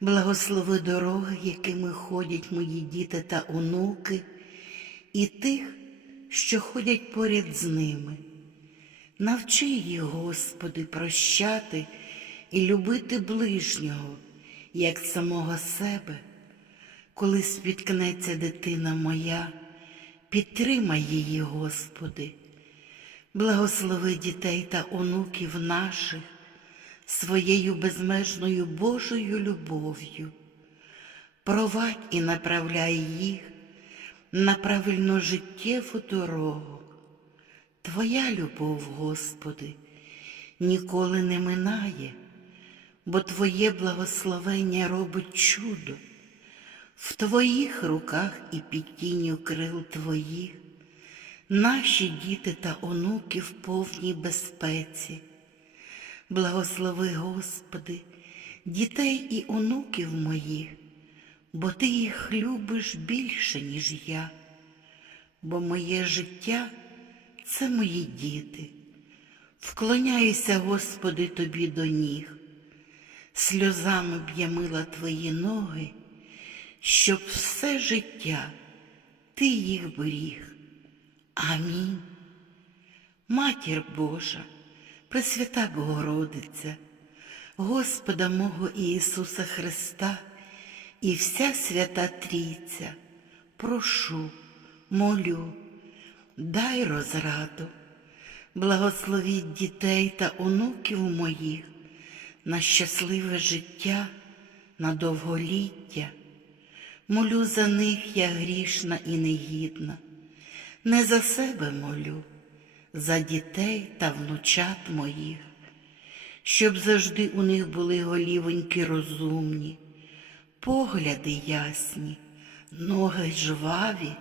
Благослови дороги, якими ходять мої діти та онуки, і тих, що ходять поряд з ними. Навчи їх, Господи, прощати і любити ближнього, як самого себе. Коли спіткнеться дитина моя, підтримай її, Господи, благослови дітей та онуків наших своєю безмежною Божою любов'ю, провадь і направляй їх на правильну життєву дорогу. Твоя любов, Господи, ніколи не минає, бо Твоє благословення робить чудо. В Твоїх руках і під тінню крил Твоїх наші діти та онуки в повній безпеці. Благослови, Господи, дітей і онуків моїх, бо Ти їх любиш більше, ніж я, бо моє життя це мої діти. Вклоняюся, Господи, Тобі до ніг, сльозами б я мила Твої ноги, щоб все життя Ти їх беріг. Амінь. Матір Божа, Пресвята Богородиця, Господа мого Ісуса Христа і вся свята Трійця, прошу, молю, дай розраду, благословіть дітей та онуків моїх на щасливе життя, на довголіття. Молю за них я грішна і негідна, не за себе молю за дітей та внучат моїх, щоб завжди у них були голівоньки розумні, погляди ясні, ноги жваві,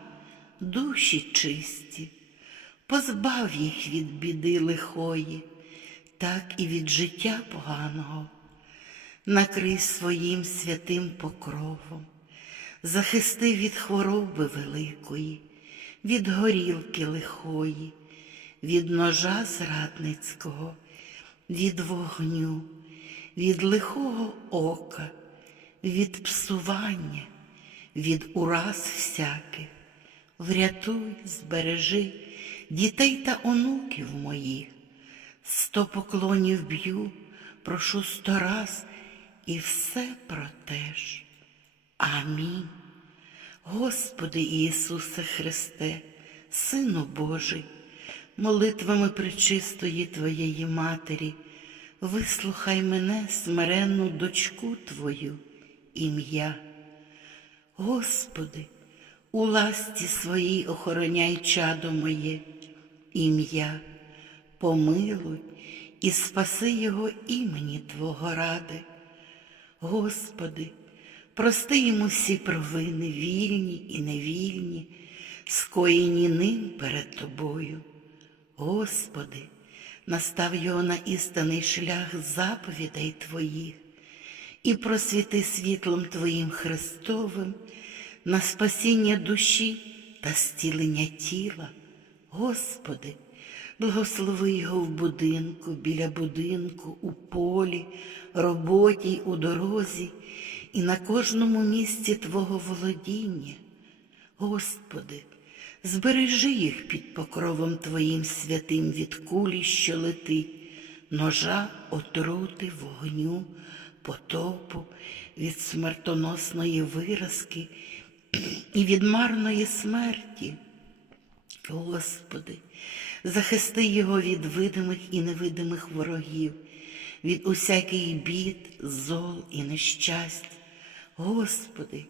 душі чисті, позбав їх від біди лихої, так і від життя поганого, накрий своїм святим покровом, захисти від хвороби великої, від горілки лихої від ножа зрадницького, від вогню, від лихого ока, від псування, від ураз всяких. Врятуй, збережи дітей та онуків моїх, сто поклонів б'ю, прошу сто раз і все протеж. Амінь. Господи Ісусе Христе, Сину Божий, молитвами пречистої Твоєї Матері, вислухай мене, смиренну дочку Твою, ім'я. Господи, у ласті своїй охороняй чадо моє, ім'я, помилуй і спаси його імені Твого ради. Господи, прости йому всі провини, вільні і невільні, скоєні ним перед Тобою. Господи, настав його на істинний шлях заповідей Твоїх і просвіти світлом Твоїм Христовим на спасіння душі та зцілення тіла. Господи, благослови його в будинку, біля будинку, у полі, роботі у дорозі і на кожному місці Твого володіння. Господи, збережи їх під покровом Твоїм святим від кулі, що летить, ножа, отрути, вогню, потопу, від смертоносної виразки і від марної смерті. Господи, захисти його від видимих і невидимих ворогів, від усяких бід, зол і нещасть. Господи,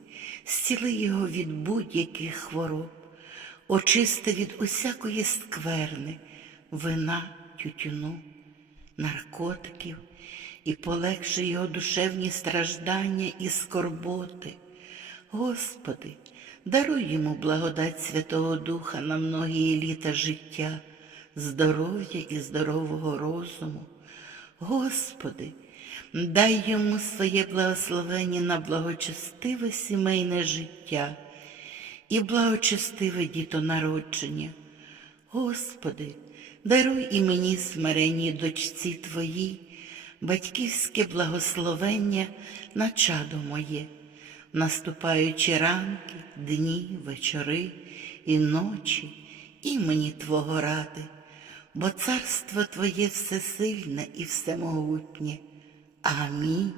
зціли його від будь-яких хвороб, очисти від усякої скверни, вина, тютюну, наркотиків і полегши його душевні страждання і скорботи. Господи, даруй йому благодать Святого Духа на многії літа життя, здоров'я і здорового розуму. Господи, дай йому своє благословення на благочестиве сімейне життя і благочестиве дітонародження. Господи, даруй і мені смиренній дочці Твоїй, батьківське благословення на чадо моє, наступаючи ранки, дні, вечори і ночі, імені Твого ради, бо царство Твоє всесильне і всемогутнє. Амінь.